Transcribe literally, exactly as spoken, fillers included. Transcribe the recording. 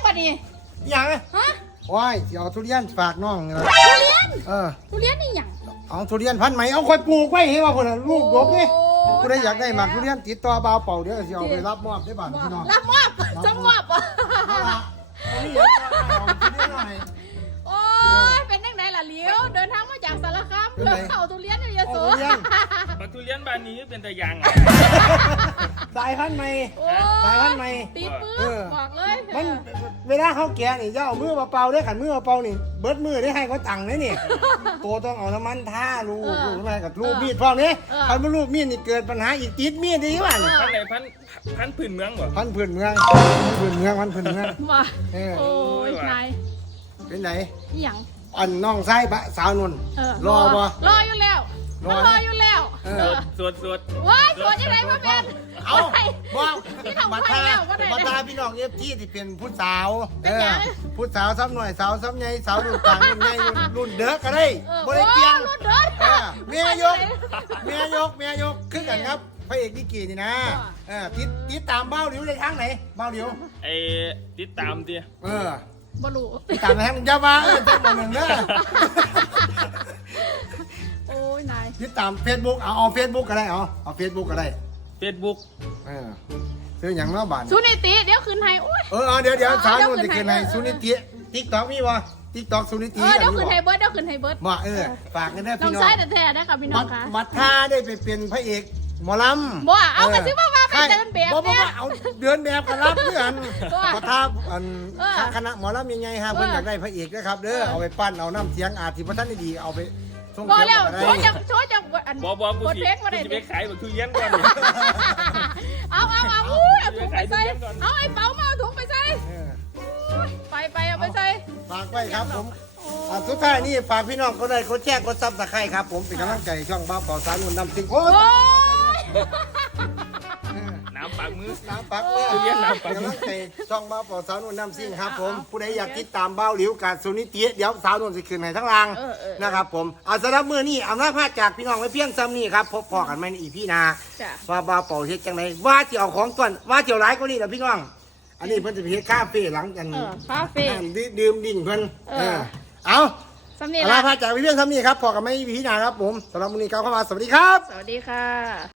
บัดนี้อย่างไงฮะว้ายเอาทุเรียนฝากน้องนะทุเรียนเออทุเรียนนี่หยังเอาทุเรียนพันธุ์ใหม่เอาคอยปลูกไว้ให้ว่าคนลูกดกนี่กูได้อยากได้หมากทุเรียนติดต่อบ่าวเป่าเดี๋ยวสิเอาไปรับมอบได้บ้านพี่น้องรับมอบจะมอบนี่อยากเอาทุเรียนหน่อยโอ้ยเป็นยังไงล่ะเลี้ยวเดินทางมาจากสารคามเลิกเข้าทุเรียนอยู่ยโสบักทุเรียนบ้านนี้เป็นแต่ยางสายพันธุ์ใหม่สายพันธุ์ใหม่ตีปื้อบอกเลยมันเวลาเขาแกะนี่ย่าเอามือมาเป่าได้ขันมือมาเป่านี่เบิดมือได้ให้เขาตังค์เลยนี่ตัวต้องเอาน้ำมันท่าลูกลูกทำไมกับลูกมีดพวกนี้พันธุ์ลูกมีดนี่เกิดปัญหาอีกติดมีดดีวะพันไหนพันพันพื้นเมืองบ่พันพื้นเมืองพื้นเมืองพันพื้นเมืองมาโอ้ยนายเป็นไหนหยังอันน้องไส้บะสาวนุ่นรอบ่รออยู่แล้วรออยู่แล้วสวดสวดว้ายสวดยังไงพ่อแม่เอาบอกมาทามาทาพี่น้องเอฟที่ที่เป็นผู้สาวเออผู้สาวซ้ำหน่อยสาวซ้ำใหญ่สาวรุ่นกลางรุ่นใหญ่รุ่นเด็กก็ได้บริเกียงเมียยกเมียยกเมียยกขึ้นกันครับพระเอกลิเกนี่นะเออติดติดตามเบ้าหลิวในทางไหนเบ้าหลิวไอ้ติดตามดิเออบลูติดตามในทางยาบ้าเออจังหวะหนึ่งเด้อโอ้ยนายติดตามเฟซบุ๊กเอาเอาเฟซบุ๊กก็ได้เอาเอาเฟซบุ๊กก็ได้เฟซบุ๊กเออซื้ออย่างเนาะบ้านซูนิติเดี๋ยวคืนให้เออเดี๋ยวเดี๋ยวสาวนุ่นจะคืนให้ซูนิติติ๊กต็อกมีวะติ๊กต็อกซูนิติเออเดี๋ยวคืนให้เบิร์ดเดี๋ยวคืนให้เบิร์ดมาเออฝากกันได้พี่น้องน้องชายแต่แท้ได้ค่ะพี่น้องค่ะมัดท่าได้ไปเป็นพระเอกหมอลำบ่เอากระซิบว่าไปเดินแบบเนี่ยเอาเดินแบบกันรับเพื่อนมัดท่าอันคณะหมอลำยังไงฮะเพื่อนอยากได้พระเอกนะครับเด้อเอาไปปั้นเอาน้ำเสียงอาทิพท่านดีเอาไปส่งเสียงแล้วโชว์จะโชว์จะอันบ่บ่กูสิกูสิไปขายบักทุเรียนก่อนเอาเอาเอาอุ้ยเอาถุงไปใส่เอาไอ้เป๋ามาเอาถุงไปใส่ไปไปเอาไปใส่ฝากไว้ครับผมสุดท้ายนี่ฝากพี่น้องก็ได้กดแชร์กดซับสไครต์ครับผมเป็นกำลังใจช่องบ้าปอสานุ่นนำสิ่งโอ้น้ำปากมือน้ำปากมือเป็นกำลังใจช่องบ้าปอสานุ่นนำสิ่งครับผมผู้ใดอยากติดตามบ้าหลิวการสุนิติเดี๋ยวสาวนุ่นสิคืนให้ทั้งรางนะครับผมเอาสำหรับมือนี่อำนาจพาจากพี่น้องไว้เพียงซ้ำนี่ครับพบพอกันไหมในอีพี่นาว่าบ้าปอเฮ็ดจังไรว่าเจียวของต้นว่าเจียวร้ายก็นี่แหละพี่น้องอันนี้เพิ่นจะไปเฮ็ดคาเฟ่หลังกันคาเฟ่ดื่มดิ่งเพิ่นเอาสำเนียงลาพาจากวิเวียนสำเนียงครับพอกับไม่พี่นาครับผมสำหรับมือนี้ก้าวเข้ามาสวัสดีครับสวัสดีค่ะ